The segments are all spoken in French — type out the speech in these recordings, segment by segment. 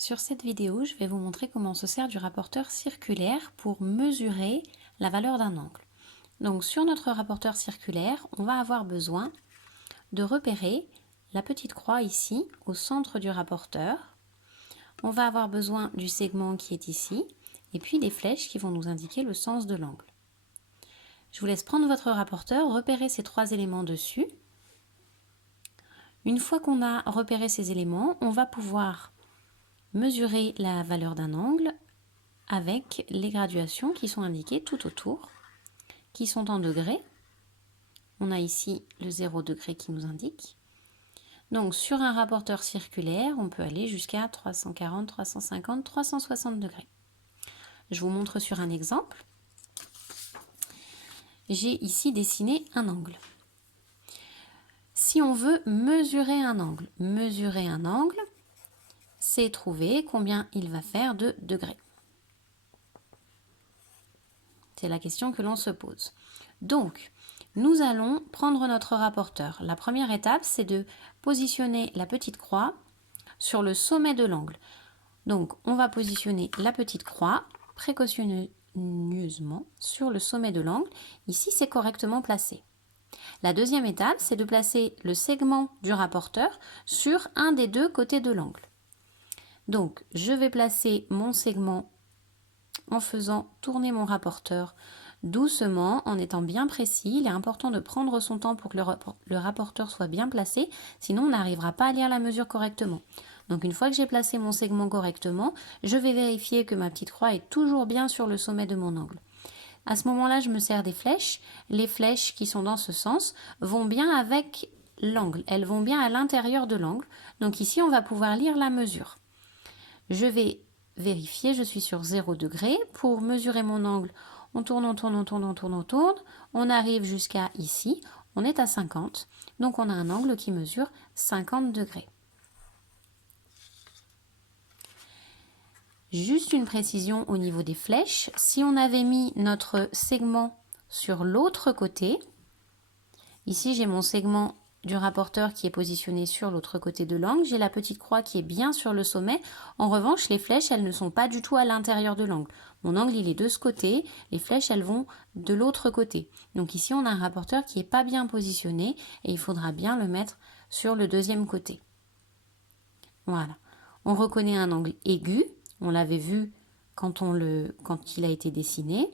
Sur cette vidéo, je vais vous montrer comment on se sert du rapporteur circulaire pour mesurer la valeur d'un angle. Donc sur notre rapporteur circulaire, on va avoir besoin de repérer la petite croix ici au centre du rapporteur. On va avoir besoin du segment qui est ici et puis des flèches qui vont nous indiquer le sens de l'angle. Je vous laisse prendre votre rapporteur, repérer ces trois éléments dessus. Une fois qu'on a repéré ces éléments, on va pouvoir mesurer la valeur d'un angle avec les graduations qui sont indiquées tout autour, qui sont en degrés. On a ici le 0 degré qui nous indique. Donc sur un rapporteur circulaire, on peut aller jusqu'à 340, 350, 360 degrés. Je vous montre sur un exemple. J'ai ici dessiné un angle. Si on veut mesurer un angle, c'est trouver combien il va faire de degrés. C'est la question que l'on se pose. Donc, nous allons prendre notre rapporteur. La première étape, c'est de positionner la petite croix sur le sommet de l'angle. Donc, on va positionner la petite croix précautionneusement sur le sommet de l'angle. Ici, c'est correctement placé. La deuxième étape, c'est de placer le segment du rapporteur sur un des deux côtés de l'angle. Donc, je vais placer mon segment en faisant tourner mon rapporteur doucement, en étant bien précis. Il est important de prendre son temps pour que le rapporteur soit bien placé, sinon on n'arrivera pas à lire la mesure correctement. Donc une fois que j'ai placé mon segment correctement, je vais vérifier que ma petite croix est toujours bien sur le sommet de mon angle. À ce moment-là, je me sers des flèches. Les flèches qui sont dans ce sens vont bien avec l'angle. Elles vont bien à l'intérieur de l'angle. Donc ici, on va pouvoir lire la mesure. Je vais vérifier, je suis sur 0 degré. Pour mesurer mon angle, on tourne, on tourne, on tourne, on tourne, on tourne. On arrive jusqu'à ici, on est à 50. Donc on a un angle qui mesure 50 degrés. Juste une précision au niveau des flèches. Si on avait mis notre segment sur l'autre côté, ici j'ai mon segment du rapporteur qui est positionné sur l'autre côté de l'angle, j'ai la petite croix qui est bien sur le sommet. En revanche, les flèches, elles ne sont pas du tout à l'intérieur de l'angle. Mon angle, il est de ce côté, les flèches, elles vont de l'autre côté. Donc ici, on a un rapporteur qui n'est pas bien positionné et il faudra bien le mettre sur le deuxième côté. Voilà. On reconnaît un angle aigu. On l'avait vu quand il a été dessiné.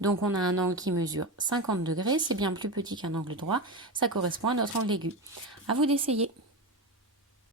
Donc on a un angle qui mesure 50 degrés, c'est bien plus petit qu'un angle droit, ça correspond à notre angle aigu. À vous d'essayer.